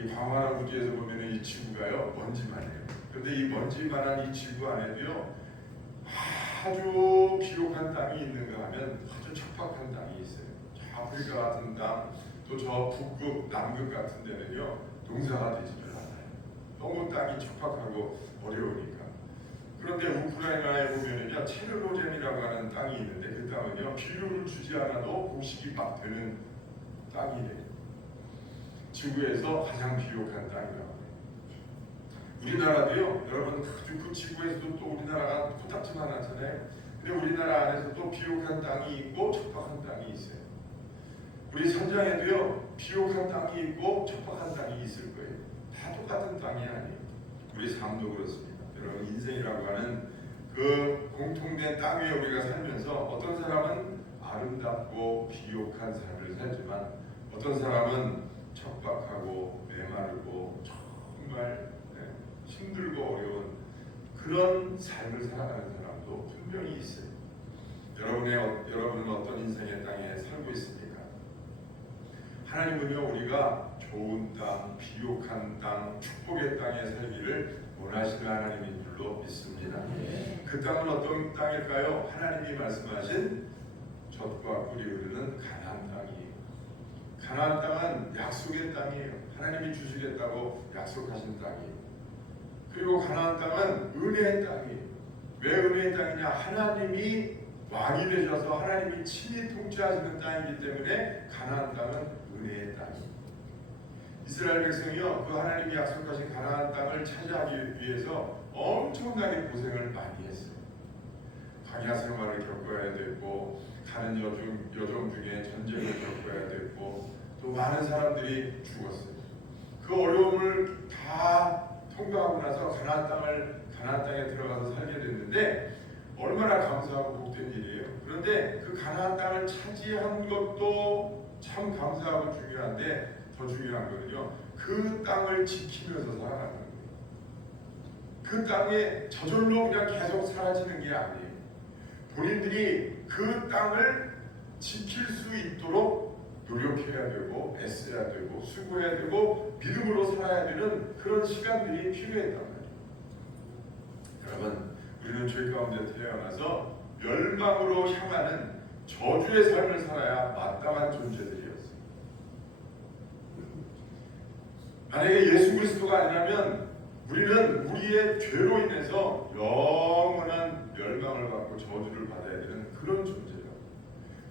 이 광활한 우주에서 보면 이 지구가요 먼지만이에요. 그런데 이 먼지만한 이 지구 안에도요 아주 비옥한 땅이 있는가 하면 아주 척박한 땅이 있어요. 저 아프리카 같은 땅, 또 저 북극, 남극 같은 데는요 농사가 되지를 않아요. 너무 땅이 척박하고 어려우니까. 그런데 우크라이나에 보면은요 체르노젠이라고 하는 땅이 있는데 그 땅은요 비료를 주지 않아도 곡식이 막 되는 땅이래요. 지구에서 가장 비옥한 땅이라고. 우리나라도요, 여러분 그 지구에서도 또 우리나라가 코딱지만 하잖아요. 근데 우리나라 안에서 또 비옥한 땅이 있고 척박한 땅이 있어요. 우리 선장에도요, 비옥한 땅이 있고 척박한 땅이 있을 거예요. 다 똑같은 땅이 아니에요. 우리 삶도 그렇습니다. 여러분 인생이라고 하는 그 공통된 땅 위에 우리가 살면서 어떤 사람은 아름답고 비옥한 삶을 살지만 어떤 사람은 척박하고 메마르고 정말 힘들고 어려운 그런 삶을 살아가는 사람도 분명히 있어요. 여러분은 어떤 인생의 땅에 살고 있습니까? 하나님은요 우리가 좋은 땅, 비옥한 땅, 축복의 땅에 살기를 원하시는 하나님인 줄로 믿습니다. 그 땅은 어떤 땅일까요? 하나님이 말씀하신 젖과 꿀이 흐르는 가나안 땅이에요. 가나안 땅은 약속의 땅이에요. 하나님이 주시겠다고 약속하신 땅이에요. 그리고 가나안 땅은 은혜의 땅이에요. 왜 은혜의 땅이냐? 하나님이 왕이 되셔서 하나님이 친히 통치하시는 땅이기 때문에 가나안 땅은 은혜의 땅이에요. 이스라엘 백성이요, 그 하나님이 약속하신 가나안 땅을 차지하기 위해서 엄청나게 고생을 많이 했어요. 광야 생활을 겪어야 됐고, 가는 여정 중에 전쟁을 겪어야 됐고, 또 많은 사람들이 죽었어요. 그 어려움을 다 통과하고 나서 가나안 땅에 들어가서 살게 됐는데 얼마나 감사하고 복된 일이에요. 그런데 그 가나안 땅을 차지한 것도 참 감사하고 중요한데 더 중요한 거는요, 그 땅을 지키면서 살아가는 거예요. 그 땅에 저절로 그냥 계속 사라지는 게 아니에요. 본인들이 그 땅을 지킬 수 있도록 노력해야 되고 애써야 되고 수고해야 되고 믿음으로 살아야 되는 그런 시간들이 필요했단 말이에요. 여러분, 우리는 죄 가운데 태어나서 멸망으로 향하는 저주의 삶을 살아야 마땅한 존재들이었어요. 만약에 예수 그리스도가 아니라면 우리는 우리의 죄로 인해서 영원한 멸망을 받고 저주를 받아야 되는 그런 존재예요.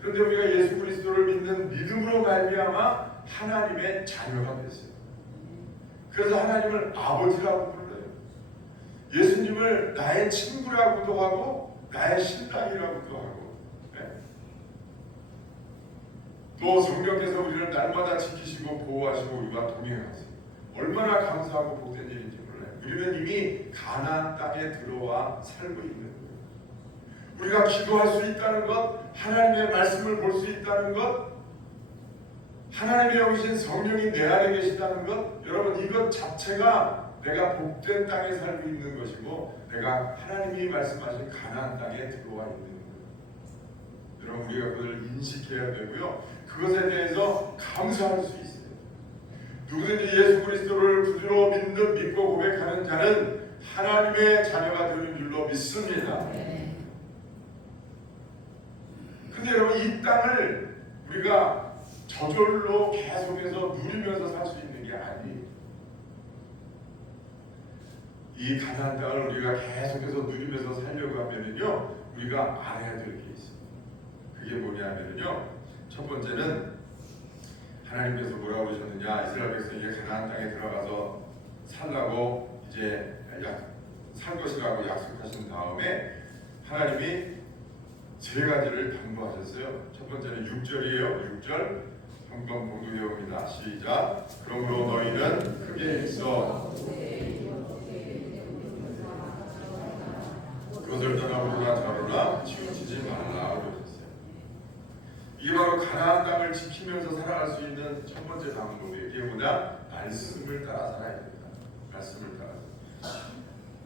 그런데 우리가 예수 그리스도를 믿는 믿음으로 말미암아 하나님의 자녀가 됐어요. 그래서 하나님을 아버지라고 불러요. 예수님을 나의 친구라고도 하고 나의 신랑이라고도 하고, 또 성령께서 우리를 날마다 지키시고 보호하시고 우리와 동행하세요. 얼마나 감사하고 복된 일인지 몰라요. 우리는 이미 가나안 땅에 들어와 살고 있는 거예요. 우리가 기도할 수 있다는 것, 하나님의 말씀을 볼 수 있다는 것, 하나님의 오신 성령이 내 안에 계시다는 것, 여러분 이것 자체가 내가 복된 땅에 살고 있는 것이고 내가 하나님이 말씀하신 가나안 땅에 들어와 있는 거예요. 여러분 우리가 그것을 인식해야 되고요. 그것에 대해서 감사할 수 있어요. 누구든지 예수 그리스도를 구주로 믿고 고백하는 자는 하나님의 자녀가 되는 줄로 믿습니다. 근데 여러분 이 땅을 우리가 저절로 계속해서 누리면서 살 수 있는 게 아니에요. 이 가나안 땅을 우리가 계속해서 누리면서 살려고 하면은요, 우리가 알아야 될 게 있어요. 그게 뭐냐면은요, 첫 번째는 하나님께서 뭐라고 그러셨느냐, 이스라엘 백성이 가나안 땅에 들어가서 살라고 이제 살 것이라고 약속하신 다음에 하나님이 세 가지를 당부하셨어요. 첫 번째는 6절이에요. 6절 한번 공동해 봅니다. 시작. 그러므로 너희는 크게 있어 그것을 떠나보거나 자르나 치우치지 말라 그러셨어요. 이게 바로 가나안 땅을 지키면서 살아갈 수 있는 첫 번째 방법이에요. 이게 뭐냐? 말씀을 따라 살아야 됩니다. 말씀을 따라.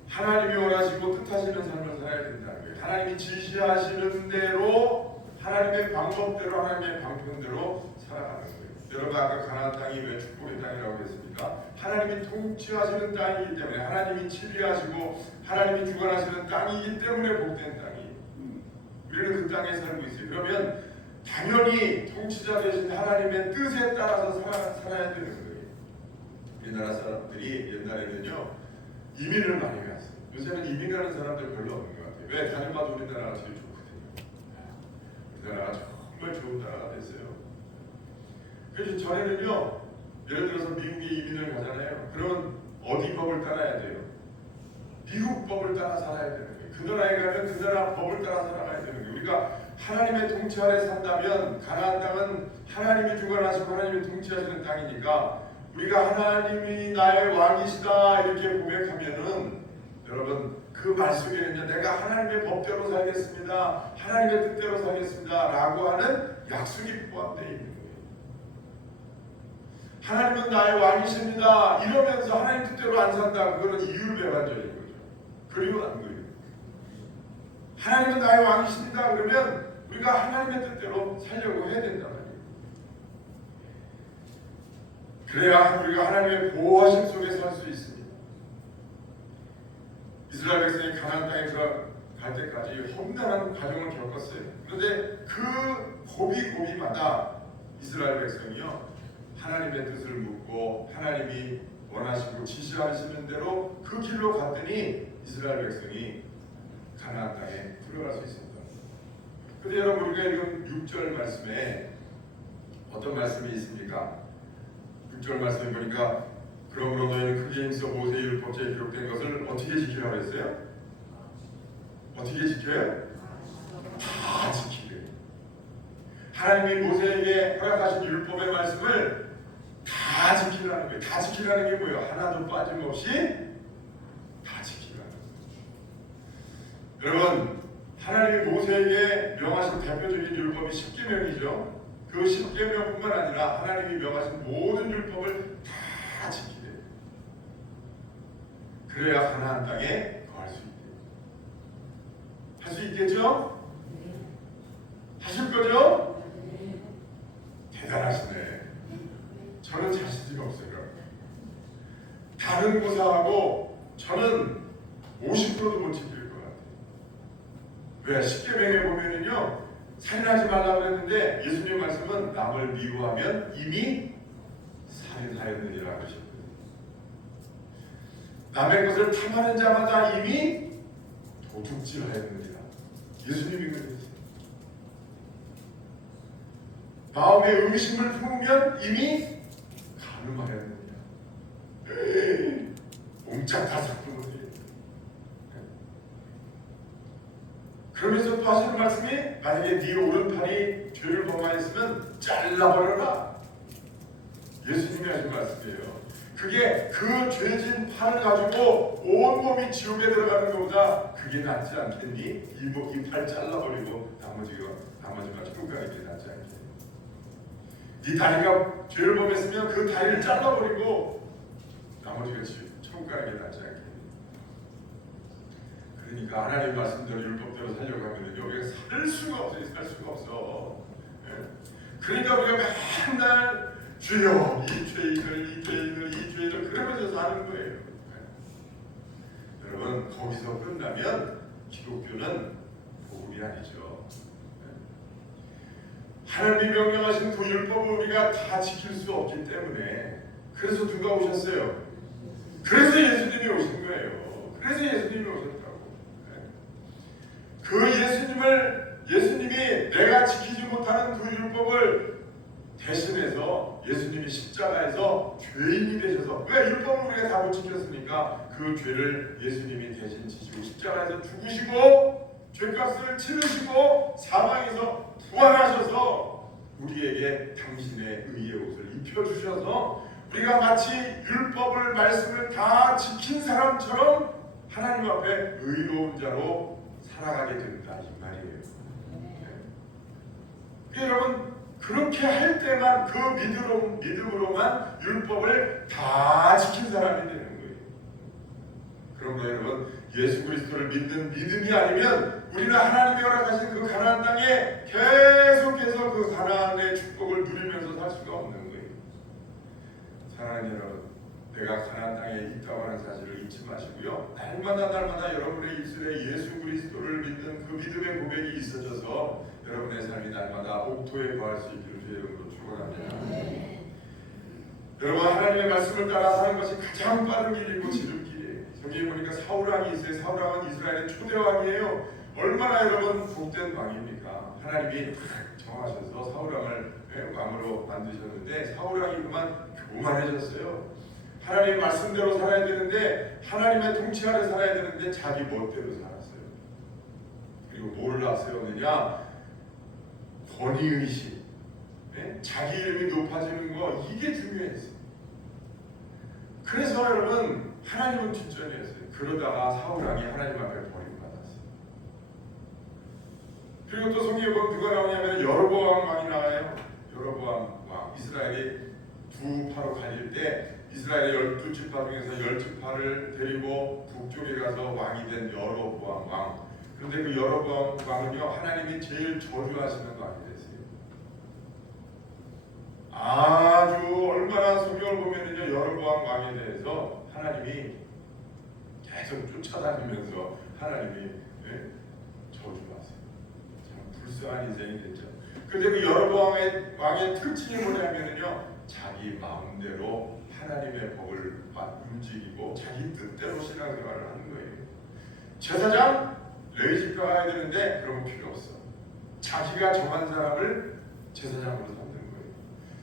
하나님이 원하시고 뜻하시는 삶을 살아야 된다는 거예요. 하나님이 지시하시는 대로, 하나님의 방법대로, 하나님의 방편대로 살아가는 거예요. 여러분 아까 가나안 땅이 왜 축복의 땅이라고 했습니까? 하나님이 통치하시는 땅이기 때문에, 하나님이 지배하시고 하나님이 주관하시는 땅이기 때문에 복된 땅이, 우리는 그 땅에 살고 있어요. 그러면 당연히 통치자 되신 하나님의 뜻에 따라서 살아야 되는 거예요. 우리나라 사람들이 옛날에는요 이민을 많이 갔어요. 요새는 이민 가는 사람들 별로 없는 것 같아요. 왜? 다녀봐도 우리나라가 제일 좋거든요. 우리나라가 정말 좋은 나라가 됐어요. 그래서 전에는요, 예를 들어서 미국에 이민을 가잖아요. 그러면 어디 법을 따라야 돼요? 미국 법을 따라 살아야 되는 거예요. 그 나라에 가면 그 나라 법을 따라 살아가야 되는 거예요. 우리가 하나님의 통치 아래 산다면, 가나안 땅은 하나님이 주관하시고 하나님이 통치하시는 땅이니까 우리가 하나님이 나의 왕이시다 이렇게 고백하면은, 여러분 그 말 속에는요, 내가 하나님의 법대로 살겠습니다, 하나님의 뜻대로 살겠습니다 라고 하는 약속이 포함되어 있는 거예요. 하나님은 나의 왕이십니다 이러면서 하나님 뜻대로 안 산다, 그거는 이율배반적인 거죠. 그리고 안 거예요. 하나님은 나의 왕이십니다 그러면 우리가 하나님의 뜻대로 살려고 해야 된단 말이에요. 그래야 우리가 하나님의 보호하심 속에 살 수 있습니다. 이스라엘 백성이 가나안 땅에 들어갈 때까지 험난한 과정을 겪었어요. 그런데 그 고비고비마다 이스라엘 백성이요, 하나님의 뜻을 묻고 하나님이 원하시고 지시하시는 대로 그 길로 갔더니 이스라엘 백성이 가나안 땅에 들어갈 수 있습니다. 그런데 여러분, 우리가 읽은 6절 말씀에 어떤 말씀이 있습니까? 6절 말씀에 보니까, 그러므로 너희는 크게 힘써 모세의 율법책에 기록된 것을 어떻게 지키라고 했어요? 어떻게 지켜요? 다 지키래요. 하나님이 모세에게 허락하신 율법의 말씀을 다 지키라는 거예요. 다 지키라는 게 뭐예요? 하나도 빠짐없이 다 지키라는 거예요. 여러분, 하나님이 모세에게 명하신 대표적인 율법이 10계명이죠. 그 10계명뿐만 아니라 하나님이 명하신 모든 율법을 다 지키래요. 그래야 가나안 땅에 거할 수 있대요. 할 수 있겠죠? 하실 거죠? 대단하시네. 저는 자신이 없어요. 다른 고사하고 저는 50%도 못 지킬 것 같아요. 왜? 10계명에 보면은요, 살인하지 말라고 했는데 예수님 말씀은 남을 미워하면 이미 살인하였느니라고 하셨거든요. 남의 것을 탐하는 자마다 이미 도둑질하였느니라. 예수님이 그랬어요. 마음에 의심을 품으면 이미 간음하였느니라. 옹짝 다 섞은 거지. 그러면서 또 하시는 말씀이, 만약에 네 오른팔이 죄를 범하였으면 잘라버려라. 예수님이 하신 말씀이에요. 그게 그 죄진 팔을 가지고 온몸이 지옥에 들어가는 것보다 그게 낫지 않겠니? 이 팔 잘라버리고 나머지가 천국 가는 게 낫지 않겠니? 네 다리가 죄를 범했으면 그 다리를 잘라버리고 나머지가 천국 가는 게 낫지 않겠니? 그러니까 하나님 말씀대로 율법대로 살려고 하면요, 우리가 살 수가 없어요. 살 수가 없어. 그러니까 우리가 맨날 주여 이 죄인을 그러면서 사는 거예요. 여러분, 거기서 끝나면 기독교는 복음이 아니죠. 하나님이 명령하신 그 율법을 우리가 다 지킬 수 없기 때문에, 그래서 누가 오셨어요? 그래서 예수님이 오신 거예요. 그래서 예수님이 오셨다고. 그 예수님이 내가 지키지 못하는 그 율법을 대신해서 예수님이 십자가에서 죄인이 되셔서, 왜 율법을 우리가 다 못 지켰습니까? 그 죄를 예수님이 대신 지시고 십자가에서 죽으시고 죄값을 치르시고 사망에서 부활하셔서 우리에게 당신의 의의 옷을 입혀주셔서 우리가 마치 율법을 말씀을 다 지킨 사람처럼 하나님 앞에 의로운 자로 살아가게 된다 이 말이에요. 여러분, 그렇게 할 때만 그 믿음으로만 율법을 다 지킨 사람이 되는 거예요. 그런가 여러분, 예수 그리스도를 믿는 믿음이 아니면 우리는 하나님이 허락하신 그 가나안 땅에 계속해서 그 가나안의 축복을 누리면서 살 수가 없는 거예요. 사랑하는 여러분, 내가 가나안 땅에 있다고 하는 사실을 잊지 마시고요. 날마다 여러분의 입술에 예수 그리스도를 믿는 그 믿음의 고백이 있어져서 여러분의 삶이 날마다 옥토에 거할 수 있기를 주의 이름으로 축원합니다. 여러분, 하나님의 말씀을 따라 사는 것이 가장 빠른 길이고 지름길이에요. 성경에 보니까 사울왕이 있어요. 사울왕은 이스라엘의 초대 왕이에요. 얼마나 여러분 복된 왕입니까? 하나님이 정하셔서 사울왕을 왕으로 만드셨는데 사울왕이 그만 교만해졌어요. 하나님의 말씀대로 살아야 되는데, 하나님의 통치 아래 살아야 되는데 자기 멋대로 살았어요. 그리고 뭘 앞세웠느냐? 권위의식, 자기 이름이 높아지는 거, 이게 중요했어요. 그래서 여러분, 하나님은 뒷전이었어요. 그러다가 사울왕이 하나님 앞에 버림받았어요. 그리고 또 성경에 보면 누가 나오냐면 여로보암 왕이 나와요. 여로보암 왕, 이스라엘이 두 파로 갈릴 때 이스라엘의 12지파 중에서 10지파를 데리고 북쪽에 가서 왕이 된 여로보암 왕. 그런데 그 여로보암 왕은요, 하나님이 제일 저주하시는 왕이 됐어요. 아주 얼마나 성경을 보면은요, 여로보암 왕에 대해서 하나님이 계속 쫓아다니면서 하나님이 저주하세요. 참 불쌍한 인생이 됐죠. 그런데 그 여로보암 왕의 특징이 뭐냐면은요, 자기 마음대로 하나님의 법을 움직이고 자기 뜻대로 신앙생활을 하는 거예요. 제사장 레위지파 가야 되는데 그런 거 필요 없어. 자기가 정한 사람을 제사장으로 삼는 거예요.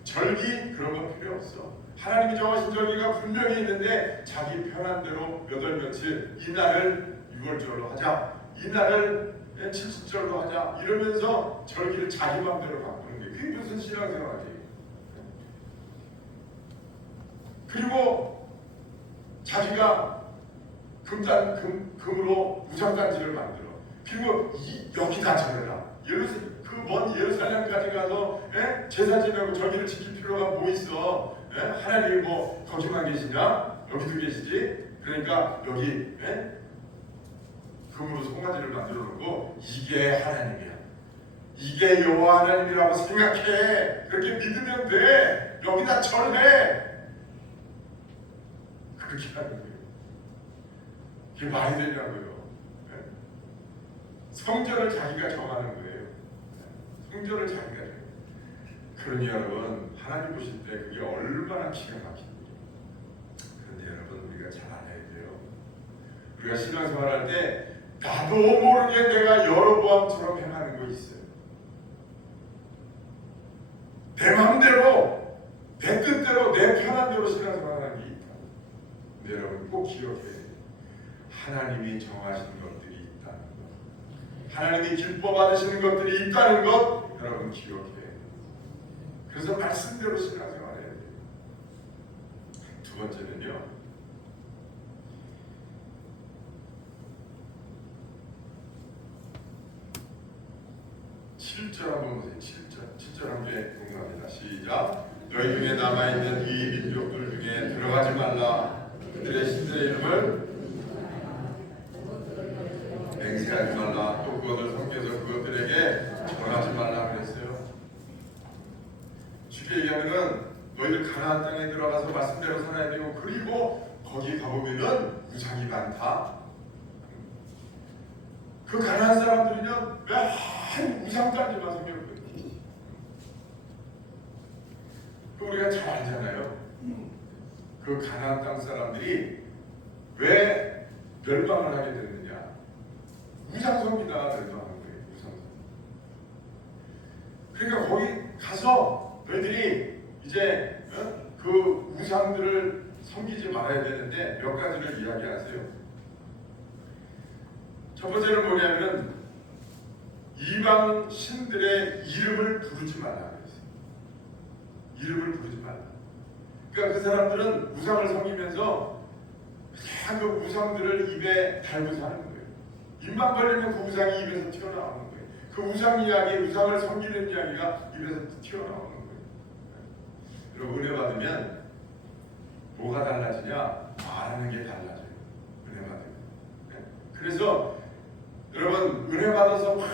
절기 그런 거 필요 없어. 하나님이 정하신 절기가 분명히 있는데 자기 편한 대로 몇 월 며칠 이 날을 6월절로 하자, 이 날을 70절로 하자, 이러면서 절기를 자기 마음대로 바꾸는 거예요. 그게 무슨 신앙생활이에요? 그리고 자기가 금으로 우상단지를 만들어. 그리고 여기다 절해라. 그 먼 예루살렘까지 가서 제사 지내고 절기를 지킬 필요가 뭐 있어? 하나님이 뭐 거기만 계시냐? 여기도 계시지? 그러니까 여기 금으로 송아지를 만들어 놓고 이게 하나님이야, 이게 여호와 하나님이라고 생각해. 그렇게 믿으면 돼. 여기다 절해. 그렇게 하는 거예요. 그게 말이 되냐고요. 성전을 자기가 정하는 거예요. 성전을 자기가 정해요. 그러니 여러분, 하나님 보실 때 그게 얼마나 기가 막힌 일이에요. 그런데 여러분, 우리가 잘 알아야 돼요. 우리가 신앙생활할 때 나도 모르게 내가 여로보암처럼 행하는 거 있어요. 내 마음대로, 내 뜻대로, 내 편한 대로 신앙생활하는 게 있다. 근데 여러분 꼭 기억해야 돼요. 하나님이 정하신 것들이 있다는 것, 하나님이 기뻐 받으시는 것들이 있다는 것, 여러분 기억해야 돼요. 그래서 말씀대로 신앙생활해야 돼요. 두 번째는요, 칠절 한번 보세요. 7절 함께 공부합니다. 시작. 너희 중에 남아있는 이 민족들 중에 들어가지 말라. 그들의 신들의 이름을 맹세하지 말라. 또 그것을 섬겨서 그것들에게 전하지 말라 그랬어요. 쉽게 얘기하면은 너희들 가나안 땅에 들어가서 말씀대로 살아야 되고, 그리고 거기 가보면은 우상이 많다. 그 가나안 사람들은요, 매일 우상단지만 섬기는 거예요. 우리가 잘 알잖아요. 그 가나안 땅 사람들이 왜 멸망을 하게 됐느냐? 우상숭배다가 멸망한 거예요. 우상숭배. 그러니까 거기 가서 너희들이 이제 그 우상들을 섬기지 말아야 되는데 몇 가지를 이야기하세요. 첫 번째는 뭐냐면은 이방 신들의 이름을 부르지 말라 그랬어요. 이름을 부르지 말라. 그러니까 그 사람들은 우상을 섬기면서 그냥 그 우상들을 입에 달고 사는 거예요. 입만 벌리면 그 우상이 입에서 튀어나오는 거예요. 그 우상 이야기, 우상을 섬기는 이야기가 입에서 튀어나오는 거예요. 여러분, 은혜 받으면 뭐가 달라지냐? 말하는 게 달라져요. 은혜 받으면. 그래서 여러분, 은혜 받아서 막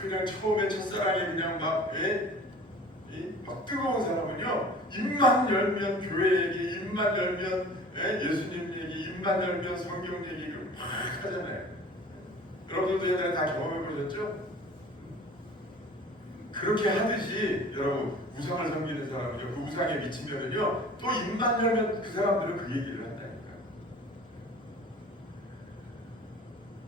그냥 처음에 첫사랑에 그냥 막 뜨거운 사람은요, 입만 열면 교회 얘기, 입만 열면 예수님 얘기 입만 열면 성경 얘기를 막 하잖아요. 여러분들도 옛날에 다 경험해 보셨죠? 그렇게 하듯이 여러분 우상을 섬기는 사람은요, 그 우상에 미치면은요, 또 입만 열면 그 사람들은 그 얘기를 한다니까요.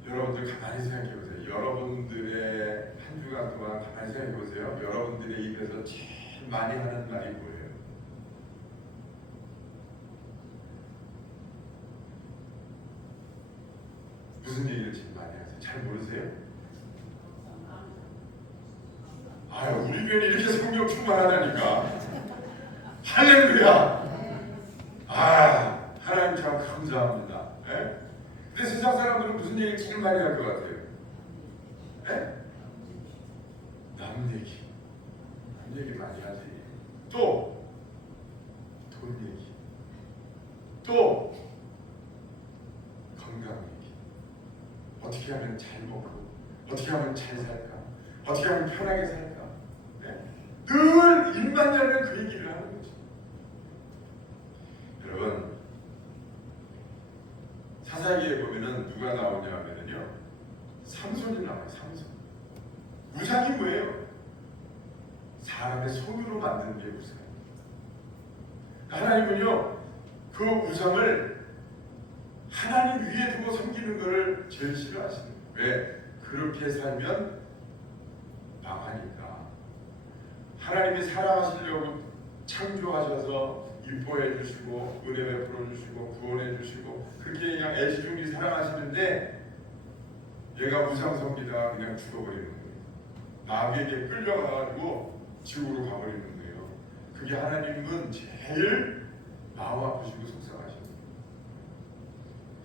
여러분들 가만히 생각해 보세요. 여러분들의 한 주간 동안 가만히 생각해 보세요. 여러분들의 입에서 제일 많이 하는 말이 뭐예요? 무슨 얘기를 제일 많이 하세요? 잘 모르세요? 아유, 우리 교회는 이렇게 성경 충만하다니까. 할렐루야. 아, 하나님 참 감사합니다. 예? 근데 세상 사람들은 무슨 얘기 제일 많이 할 것 같아요? 예? 남 얘기. 남 얘기 많이 하지. 또 돈 얘기. 또 건강 얘기. 어떻게 하면 잘 먹고, 어떻게 하면 잘 살까, 어떻게 하면 편하게 살까. 네? 늘 입만 열면 그 얘기를 하는 거죠. 여러분, 사사기에 보면은 누가 나오냐 하면은요, 삼손이 나와요. 삼손. 우상이 뭐예요? 사람의 손으로 만든 게 우상이에요. 하나님은요, 그 우상을 하나님 위에 두고 섬기는 것을 제일 싫어하시는 거예요. 왜? 그렇게 살면 망하니까. 하나님이 사랑하시려고 창조하셔서 이뻐해 주시고 은혜 베풀어 주시고 구원해 주시고 그렇게 그냥 애지중지 사랑하시는데 얘가 우상 섬기다가 그냥 죽어버리는 거예요. 마귀에게 끌려가가지고 지옥으로 가버리는 거예요. 그게 하나님은 제일 마음 아프시고 속상하시는 거예요.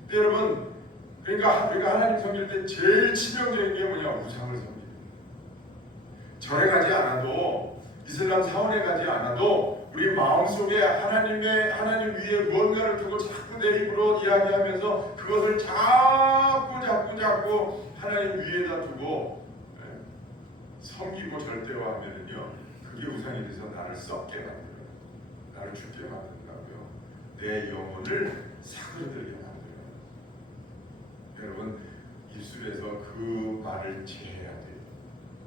근데 여러분, 그러니까 우리가 하나님 섬길 때 제일 치명적인 게 뭐냐? 우상을 섬기는 거예요. 절에 가지 않아도, 이슬람 사원에 가지 않아도 우리 마음속에 하나님 위에 무언가를 두고 자꾸 내 입으로 이야기하면서 그것을 자꾸 하나님 위에다 두고 섬기고 절대화하면은요, 그게 우상이 돼서 나를 썩게 만들어요. 나를 죽게 만든다고요. 내 영혼을 사그러들게 만들어요. 여러분, 입술에서 그 말을 제해야 돼요.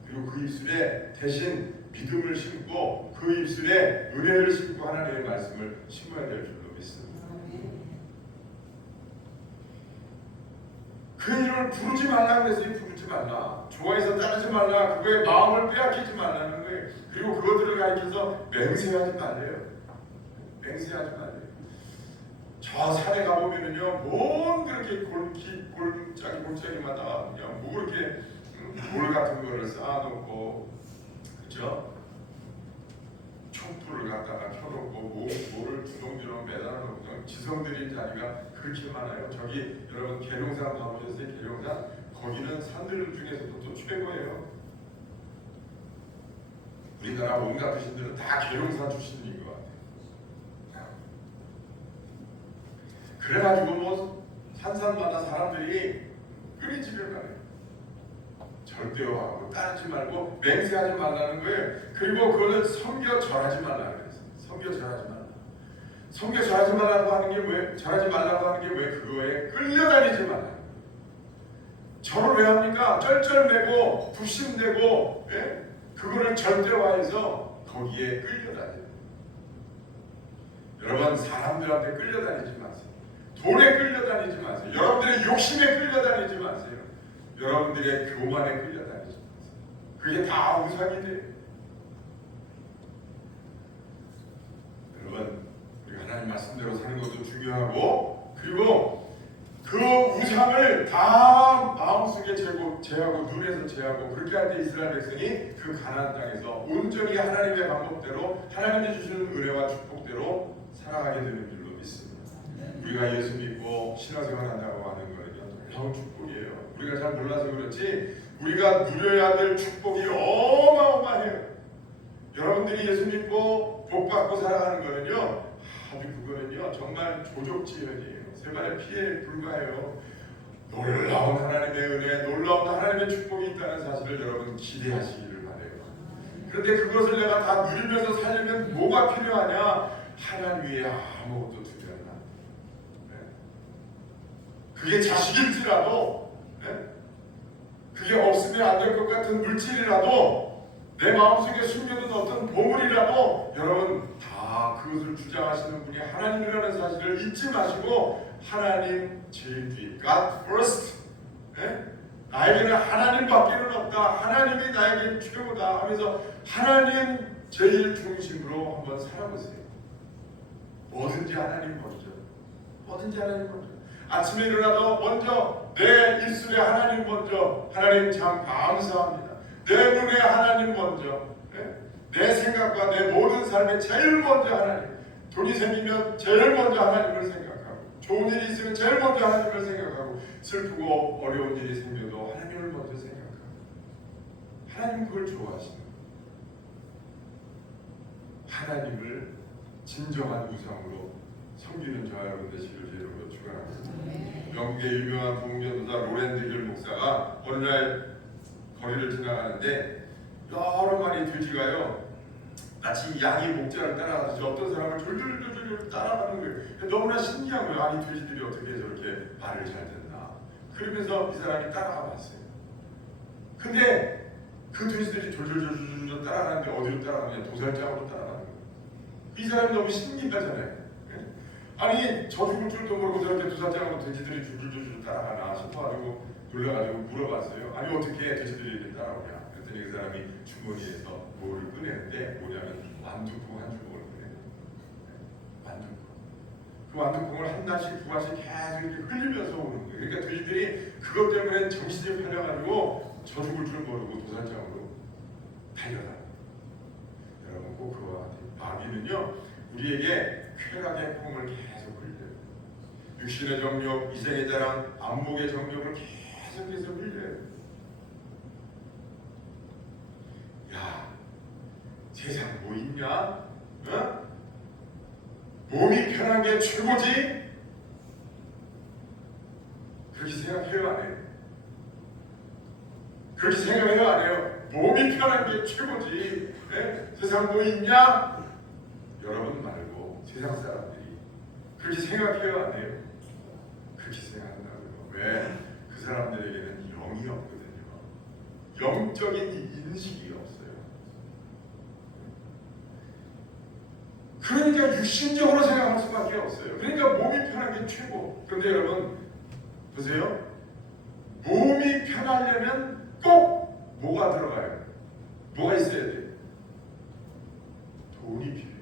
그리고 그 입술에 대신 믿음을 심고 그 입술에 은혜를 심고 하나님의 말씀을 심어야 될 줄로 믿습니다. 그 이름을 부르지 말라 그랬어요. 부르지 말라. 좋아해서 따르지 말라. 그거에 마음을 빼앗기지 말라는 거예요. 그리고 그것들을 가리켜서 맹세하지 말래요. 맹세하지 말래요. 저 산에 가보면은요, 뭔 그렇게 골짜기마다 그냥 뭐 그렇게 돌 같은 거를 쌓아놓고, 그죠? 촛불을 갖다가 켜놓고 모를 주렁주렁 매달아놓고 지성들인 자리가 그렇게 많아요. 저기 여러분 계룡산 가보셨어요? 계룡산? 거기는 산들 중에서도 또 최고예요. 우리나라 온갖 도시들은 다 계룡산 출신인 것 같아요. 그래가지고 뭐 산산마다 사람들이 끓이집을 가요. 절대화하고 따르지 말고 맹세하지 말라는 거예요. 그리고 그거는 섬겨 절하지 말라는 거예요. 섬겨 절하지 말라. 섬겨 절하지 말라고 하는 게 왜? 절하지 말라고 하는 게 왜? 그거에 끌려다니지 말라. 절을 왜 합니까? 쩔쩔매고 불신되고, 예? 그거를 절대화해서 거기에 끌려다니는. 여러분, 사람들한테 끌려다니지 마세요. 돈에 끌려다니지 마세요. 여러분들의 욕심에 끌려다니지 마세요. 여러분들의 교만에 끌려다니지 마세요. 그게 다 우상이 돼요. 여러분, 우리가 하나님 말씀대로 사는 것도 중요하고, 그리고 그 우상을 다 마음속에 제하고 눈에서 제하고, 그렇게 할 때 이스라엘 백성이 그 가나안 땅에서 온전히 하나님의 방법대로 하나님이 주시는 은혜와 축복대로 살아가게 되는 줄로 믿습니다. 우리가 예수 믿고 신앙생활 한다고 하는 거는요, 놀라운 축복이에요. 우리가 잘 몰라서 그렇지 우리가 누려야 될 축복이 어마어마해요. 여러분들이 예수 믿고 복 받고 살아가는 거는요, 아주 그거는요 정말 조족지연이에요. 세발의 피에 불과해요. 놀라운 하나님의 은혜, 놀라운 하나님의 축복이 있다는 사실을 여러분 기대하시기를 바라요. 그런데 그것을 내가 다 누리면서 살려면 뭐가 필요하냐? 하나님 위에 아무것도 두려워하지 마. 그게 자식일지라도, 그게 없으면 안 될 것 같은 물질이라도, 내 마음속에 숨겨둔 어떤 보물이라도, 여러분 다 그것을 주장하시는 분이 하나님이라는 사실을 잊지 마시고 하나님 제일 뒤, God first. 나에게는 하나님밖에는 없다. 하나님이 나에게 최고다 하면서 하나님 제일 중심으로 한번 살아보세요. 뭐든지 하나님 먼저. 뭐든지 하나님 먼저. 아침에 일어나도 먼저 내 입술에 하나님 먼저. 하나님 참 감사합니다. 내 눈에 하나님 먼저. 내 생각과 내 모든 삶에 제일 먼저 하나님. 돈이 생기면 제일 먼저 하나님을 생각하고, 좋은 일이 있으면 제일 먼저 하나님을 생각하고, 슬프고 어려운 일이 생겨도 하나님을 먼저 생각하고. 하나님 그걸 좋아하시는 거예요. 하나님을 진정한 우상으로 섬기는 저와 여러분 되시길 주로 축원합니다. 영국의 유명한 부흥전도사 로렌드길 목사가 어느 날 거리를 지나가는데 여러 마리 돼지가요, 마치 양이 목자를 따라가듯이 어떤 사람을 졸졸졸졸 따라가는 거예요. 너무나 신기한 거예요. 아니 돼지들이 어떻게 저렇게 말을 잘 듣나. 그러면서 이 사람이 따라가 봤어요. 근데 그 돼지들이 졸졸졸졸 따라가는데 어디로 따라가느냐, 도살장으로 따라가는 거예요. 이 사람이 너무 신기하잖아요. 아니 저 죽을 줄도 모르고 저렇게 도살장으로 돼지들이 줄줄줄 따라가나 싶어가지고 놀라가지고 물어봤어요. 아니 어떻게 돼지들이 이렇게 따라오냐. 그랬더니 그 사람이 주머니에서 뭐를 꺼내는데, 뭐냐면 완두콩 한 주먹을 꺼내요. 완두콩. 그 완두콩을 한 날씩 두 날씩 계속 이렇게 흘리면서 오는 거예요. 그러니까 돼지들이 그것 때문에 정신이 팔려가지고 저 죽을 줄 모르고 도살장으로 달려가요. 여러분 꼭 그와 같아요. 마귀는요 우리에게 쾌락의 콩을 계속 흘려요. 육신의 정욕, 이생의 자랑, 안목의 정욕을 계속해서 흘려요. 야, 세상 뭐 있냐? 몸이 편한 게 최고지? 그렇게 생각해요, 안 해요? 그렇게 생각해요, 안 해요? 몸이 편한 게 최고지. 세상 뭐 있냐? 여러분 말고 세상 사람들이 그렇게 생각해요, 안 해요? 그렇게 생각한다고요. 왜? 그 사람들에게는 영이 없거든요. 영적인 인식이 없어요. 그러니까 육신적으로 생각할 수밖에 없어요. 그러니까 몸이 편한 게 최고. 그런데 여러분 보세요. 몸이 편하려면 꼭 뭐가 들어가요? 뭐가 있어야 돼요? 돈이 필요해요.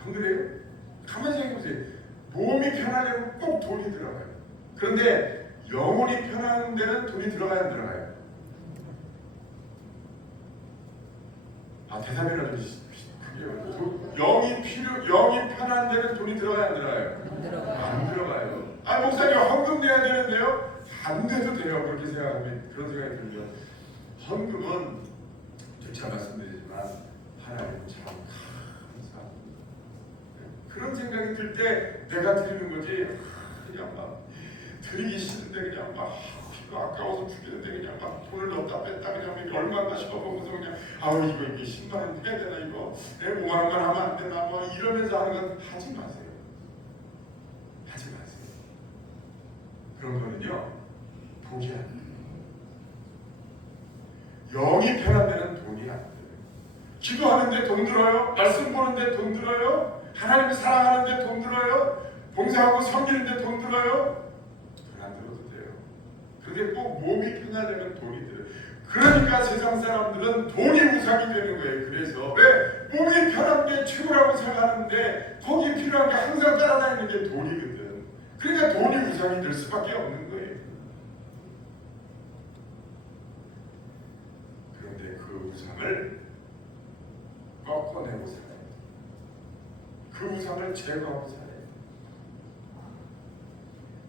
안 그래요? 가만히 생각해보세요. 몸이 편하려면 꼭 돈이 들어가요. 그런데 영혼이 편한 데는 돈이 들어가야 안 들어가요? 아, 대답이나 좀 영이 편한 데는 돈이 들어가야 안 들어가요? 안 들어가요. 아, 목사님 헌금 내야 되는데요? 안 돼도 돼요. 그렇게 생각하면, 그런 생각이 들면 헌금은 재차 말씀드리지만 하나님 참 감사합니다. 그런 생각이 들 때 내가 드리는 거지, 그냥 막 드리기 싫은데 그냥 막 이거 아까워서 죽이는데 그냥 막 돈을 넣었다 뺐다 그냥 이게 얼마나 싶어보면서 그냥 아우 이거 10만 원 해야 되나, 이거 5만 원만 하면 안 되나, 뭐 이러면서 하는 건 하지 마세요. 하지 마세요. 그런 거는요 복이 안 돼요. 영이 편한 데는 돈이 안 돼요. 기도하는데 돈 들어요? 말씀 보는데 돈 들어요? 하나님을 사랑하는데 돈 들어요? 봉사하고 섬기는데 돈 들어요? 돈 안 들어도 돼요. 그런데 꼭 몸이 편하려면 돈이 들어요. 그러니까 세상 사람들은 돈이 우상이 되는 거예요. 그래서 왜? 몸이 편한 게 최고라고 생각하는데 거기에 필요한 게 항상 따라다니는 게 돈이거든. 그러니까 돈이 우상이 될 수밖에 없는 거예요. 그런데 그 우상을 꺾어내고 살아야 돼요. 그 우상을 제거하고 살아야 돼요.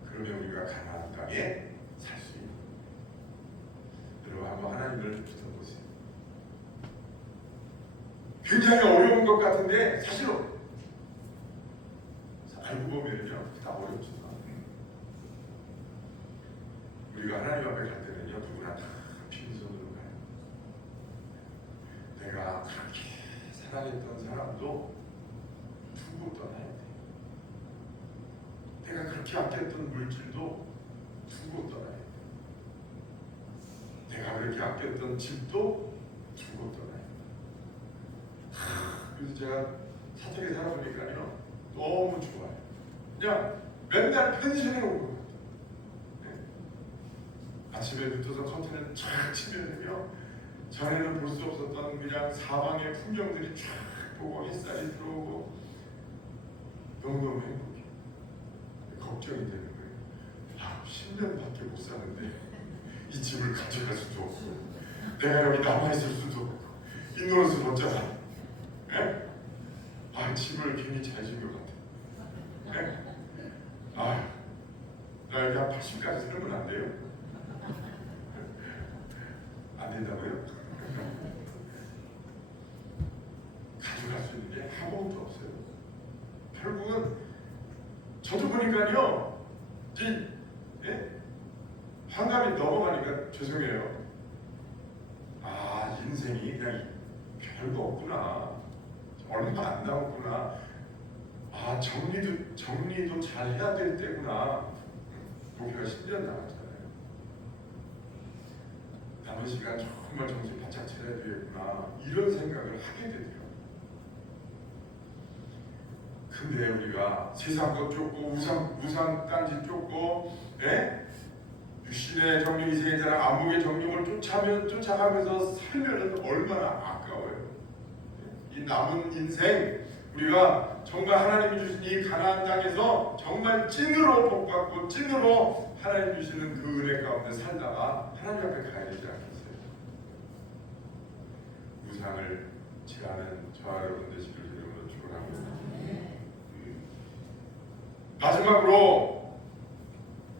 그러면 우리가 가나안 땅에 살 수 있는 거예요. 여러분 한번 하나님을 붙어보세요. 굉장히 어려운 것 같은데 사실 알고 보면요 다 어렵지만 우리가 하나님 앞에 갈 때는요 누구나 다 빈손으로 가요. 내가 그렇게 사랑했던 사람도 두고 떠나야 돼. 내가 그렇게 그렇게 아꼈던 물질도 두고 떠나요. 내가 그렇게 아꼈던 집도 두고 떠나요. 그래서 제가 사택에 살아보니까요 너무 좋아요. 그냥 맨날 펜션에 온 것 같아요. 네. 아침에 붙어서 커튼을 쫙 치면요 전에는 볼 수 없었던 그냥 사방의 풍경들이 쫙 보고 햇살이 들어오고 너무너무 행복해요. 걱정이 되는 거예요. 10년밖에 못 사는데 이 집을 가져갈 수도 없고 내가 여기 남아있을 수도 없고 이 노릇을 어쩌나. 네? 집을 괜히 잘 지은 것 같아. 네? 나 여기 한 80까지 살면 안 돼요? 안 된다고요? 가져갈 수 있는 게 아무것도 없어요. 결국은 저도 보니까요 이제 환갑이 넘어가니까 죄송해요. 인생이 그냥 별거 없구나. 얼마 안 남았구나. 정리도 잘 해야 될 때구나. 목표가 10년 남았잖아요. 남은 시간 정말 정신 바짝 차려야 되겠구나. 이런 생각을 하게 되더라고요. 근데 우리가 세상 것 쫓고 우상 딴짓 쫓고 육신의 정령, 이생의 자랑, 안목의 정령을 쫓아가면서 살면은 얼마나 아까워요. 이 남은 인생 우리가 정말 하나님이 주신 이 가나안 땅에서 정말 찐으로 복받고 찐으로 하나님 주시는 그 은혜 가운데 살다가 하나님 앞에 가야 되지 않겠어요? 우상을 취하는 저와 여러분 되시길 이름으로 축원합니다. 마지막으로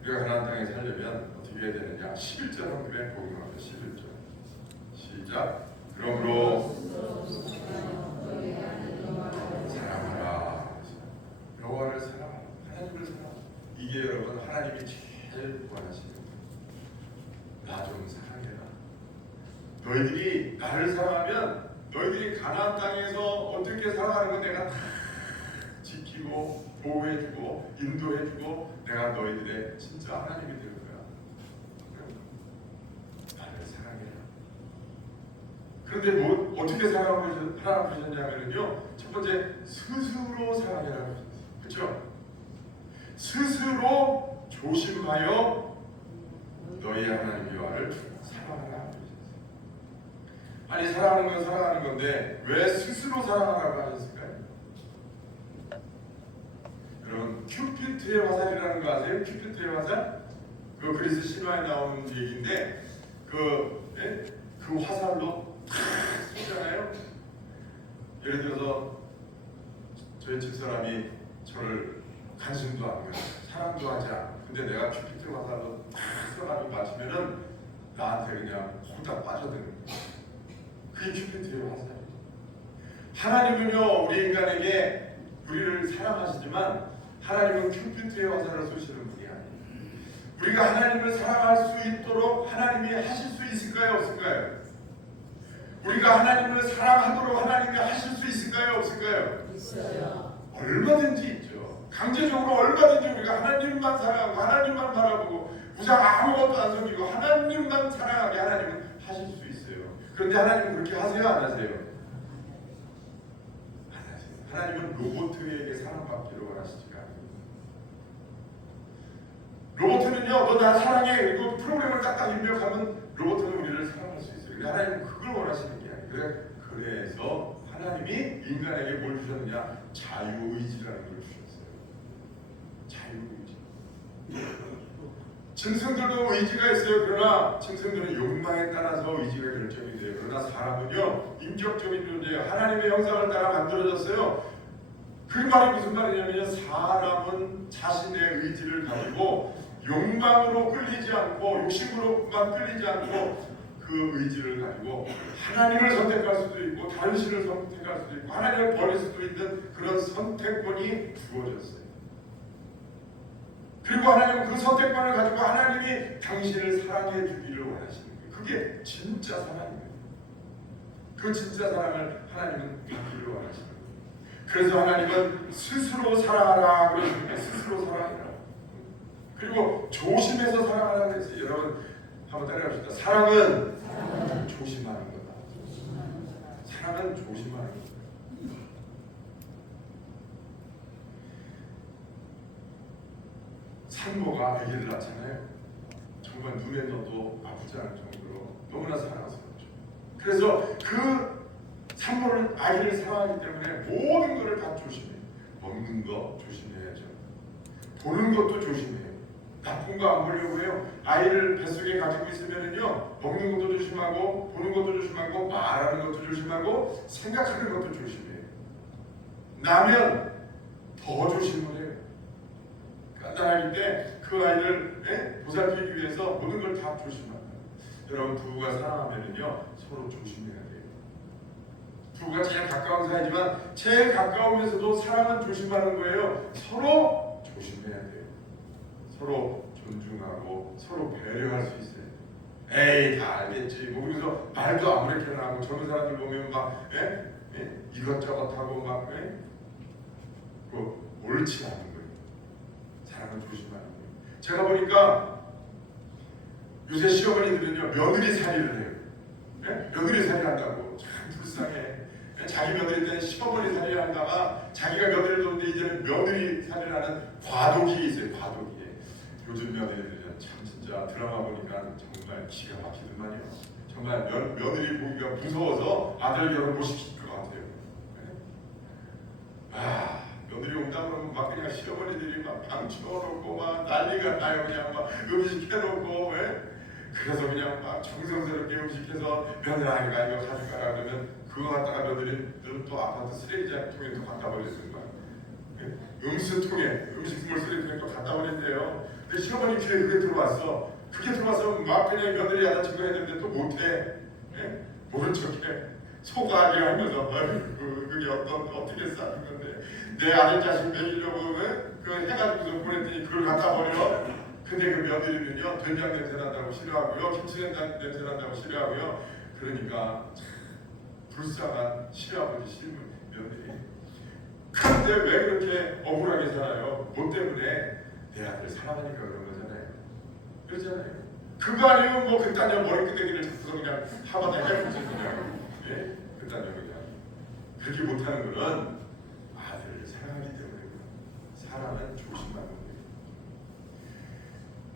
우리가 가나안 땅에 살려면 어떻게 해야 되느냐? 11절 한번에 복음합니다. 11절 시작. 그러므로 사랑하라. 여호와를 사랑하라. 하나님을 사랑하라. 이게 여러분 하나님이 제일 원하시는 나 좀 사랑해라. 너희들이 나를 사랑하면 너희들이 가나안 땅에서 어떻게 살아가는 건 내가 다 지키고 보호해주고 인도해주고 내가 너희들의 진짜 하나님이 될 거야. 나를 사랑해라. 그런데 어떻게 사랑하셨냐면요, 첫 번째 스스로 사랑해라. 그렇죠? 스스로 조심하여 너희 하나님 여호와를 사랑하라. 아니 사랑하는 건 사랑하는 건데 왜 스스로 사랑하라고 하셨을까요? 여러분 큐피트의 화살이라는 거 아세요? 큐피트의 화살? 그 그리스 신화에 나오는 얘기인데 그 화살로 탁 쏘잖아요. 예를 들어서 저희 집사람이 저를 관심도 안 가요. 사랑도 하지 않아. 근데 내가 큐피트 화살로 탁 쏘가지고 맞추면은 나한테 그냥 홀딱 빠져드는 거예요. 그게 큐피트의 화살이에요. 하나님은요 우리 인간에게 우리를 사랑하시지만 하나님은 큐피트의 화살을 쏘시는 분이 아니에요. 우리가 하나님을 사랑할 수 있도록 하나님이 하실 수 있을까요? 없을까요? 우리가 하나님을 사랑하도록 하나님이 하실 수 있을까요? 없을까요? 있어요. 얼마든지 있죠. 강제적으로 얼마든지 우리가 하나님만 사랑하고 하나님만 바라보고 우상 아무것도 안 섬기고 하나님만 사랑하게 하나님은 하실 수 있어요. 그런데 하나님은 그렇게 하세요? 안 하세요? 안 하세요. 하나님은 로봇에게 사랑받기를 원하시지가 않아요. 로봇은요, 너 나 사랑해. 이거 프로그램을 딱딱 입력하면 로봇은 우리를 사랑할 수 있어요. 근데 하나님은 그걸 원하시는 게 아니에요. 그래서 하나님이 인간에게 뭘 주셨느냐? 자유의지라는 걸 주셨어요. 자유의지. 짐승들도 의지가 있어요. 그러나 짐승들은 욕망에 따라서 의지가 결정이 돼요. 그러나 사람은요, 인격적인 존재예요. 하나님의 형상을 따라 만들어졌어요. 그 말이 무슨 말이냐면요, 사람은 자신의 의지를 가지고 욕망으로 끌리지 않고 욕심으로만 끌리지 않고 그 의지를 가지고 하나님을 선택할 수도 있고 다른 신을 선택할 수도 있고 하나님을 버릴 수도 있는 그런 선택권이 주어졌어요. 그리고 하나님은 그 선택권을 가지고 하나님이 당신을 사랑해 주기를 원하시는 거예요. 그게 진짜 사랑입니다. 그 진짜 사랑을 하나님은 받기를 원하시는 거예요. 그래서 하나님은 스스로 사랑하라 그러시는 게 스스로 사랑해라. 그리고 조심해서 사랑하라고 했어요. 여러분 한번 따라합시다. 사랑은 조심하는 거다. 사랑은 조심하는 거다. 산모가 아기를 낳잖아요. 정말 눈에 넣어도 아프지 않을 정도로 너무나 사랑스럽죠. 그래서 그 산모를 아기를 사랑하기 때문에 모든 것을 다 조심해요. 먹는 거 조심해야죠. 보는 것도 조심해요. 나쁜 거 안 보려고 해요. 아이를 뱃속에 가지고 있으면은요, 먹는 것도 조심하고, 보는 것도 조심하고, 말하는 것도 조심하고, 생각하는 것도 조심해요. 나면 더 조심을 해요. 간단하기 때 그 아이를 보살피기 위해서 모든 걸 다 조심합니다. 여러분 부부가 사랑하면은요, 서로 조심해야 돼요. 부부가 제일 가까운 사이지만 제일 가까우면서도 사랑은 조심하는 거예요. 서로 조심해야 돼요. 서로 존중하고 서로 배려할 수 있어요. 에이 다 알겠지. 뭐 그래서 말도 아무렇게나 하고 젊은 사람들 보면 막 이것저것 하고 막 옳지 않은 거예요. 사랑은 조심하는 거예요. 제가 보니까 요새 시어머니들은요 며느리살이를 해요. 며느리살이 한다고 참 불쌍해. 자기 며느리 때는 시어머니 살이 한다가 자기가 며느리를 뒀는데 이제는 며느리 살이를 하는 과도기 있어요. 과도기. 요즘 며느리들은 참 진짜 드라마 보니까 정말 기가 막히더만요. 정말 며느리 보기가 무서워서 아들 결혼 못 시킬 것 같아요. 며느리 온다 그러면 막 그냥 시어머니들이 막 방 치워놓고 막 난리가 나요. 그냥 막 음식 해놓고 그래서 그냥 막 정성스럽게 음식해서 며느리가 이거 가져가라 그러면 그거 갖다가 며느리들은 또 아파트 쓰레기통에 또 갖다 버리는 거야. 음수통에 음식물 쓰레기통에 또 갖다 버린대요. 근데 시어머니 귀에 그게 들어왔어. 그게 들어와서 막 그냥 며느리 야단치고 해야 되는데 또 못해. 모른 척해. 속아기 하면서 그게 어떻게 싸는 건데 내 아들 자식 먹이려고 그 해가지고서 보냈더니 그걸 갖다 버려. 근데 그 며느리는요 된장 냄새 난다고 싫어하고요, 김치 냄새 난다고 싫어하고요. 그러니까 참 불쌍한 시아버지 시어머니 며느리. 그런데 왜 그렇게 억울하게 살아요? 뭐 때문에? 내 아들 사랑하니까 그런 거잖아요. 그렇잖아요. 그거 아니면 뭐 그딴 년 머리끄댕이를 잡고서 그냥 하마다 해보지 그냥. 그딴 년 그냥. 그렇게 못하는 거는 아들을 사랑하기 때문에 사랑은 조심하는 거예요.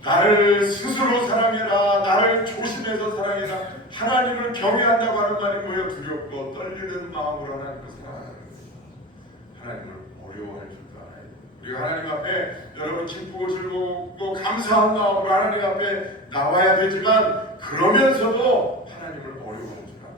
나를 스스로 사랑해라. 나를 조심해서 사랑해라. 하나님을 경외한다고 하는 말이 뭐예요? 두렵고 떨리는 마음으로 하나님을 사랑하는 거예요. 하나님을 어려워할 줄도 알아야 돼요. 우리가 하나님 앞에 여러분 기쁘고 즐겁고 감사한 마음으로 하나님 앞에 나와야 되지만 그러면서도 하나님을 어려워할 줄 알아요.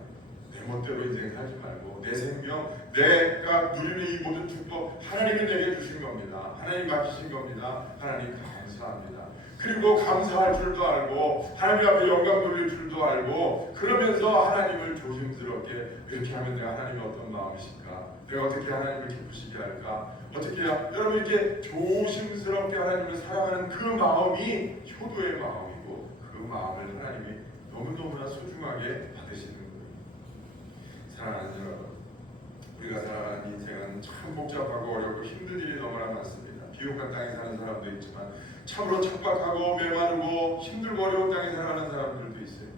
내 멋대로 인생 살지 말고 내 생명, 내가 누리는 이 모든 축복 하나님이 내게 주신 겁니다. 하나님 맡기신 겁니다. 하나님 감사합니다. 그리고 감사할 줄도 알고 하나님 앞에 영광 돌릴 줄도 알고 그러면서 하나님을 조심스럽게 이렇게 하면 내가 하나님이 어떤 마음이실까? 내가 어떻게 하나님을 기쁘시게 할까? 어떻게 여러분 이렇게 조심스럽게 하나님을 사랑하는 그 마음이 효도의 마음이고 그 마음을 하나님이 너무너무나 소중하게 받으시는 거예요. 사랑하는 여러분, 우리가 살아가는 인생은 참 복잡하고 어렵고 힘든 일이 너무나 많습니다. 비옥한 땅에 사는 사람도 있지만 참으로 척박하고 메마르고 힘들고 어려운 땅에 살아가는 사람들도 있어요.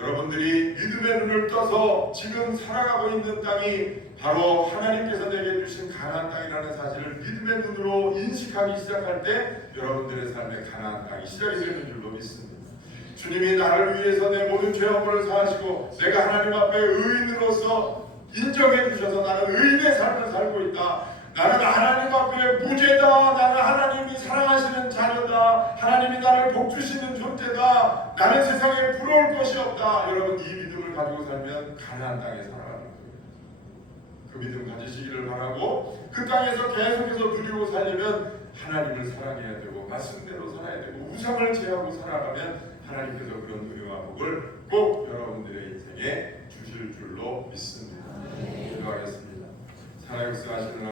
여러분들이 믿음의 눈을 떠서 지금 살아가고 있는 땅이 바로 하나님께서 내게 주신 가나안 땅이라는 사실을 믿음의 눈으로 인식하기 시작할 때 여러분들의 삶의 가나안 땅이 시작이 되는 줄로 믿습니다. 주님이 나를 위해서 내 모든 죄 허물을 사하시고 내가 하나님 앞에 의인으로서 인정해 주셔서 나는 의인의 삶을 살고 있다. 나는 하나님 앞에 무죄다. 나는 하나님이 사랑하시는 자녀다. 하나님이 나를 복주시는 존재다. 나는 세상에 부러울 것이 없다. 여러분 이 믿음을 가지고 살면 가나안 땅에 살아가는 거예요. 그 믿음 가지시기를 바라고 그 땅에서 계속해서 누리고 살려면 하나님을 사랑해야 되고 말씀대로 살아야 되고 우상을 제하고 살아가면 하나님께서 그런 은혜와 복을 꼭 여러분들의 인생에 주실 줄로 믿습니다. 기도하겠습니다. 살아 역사하시는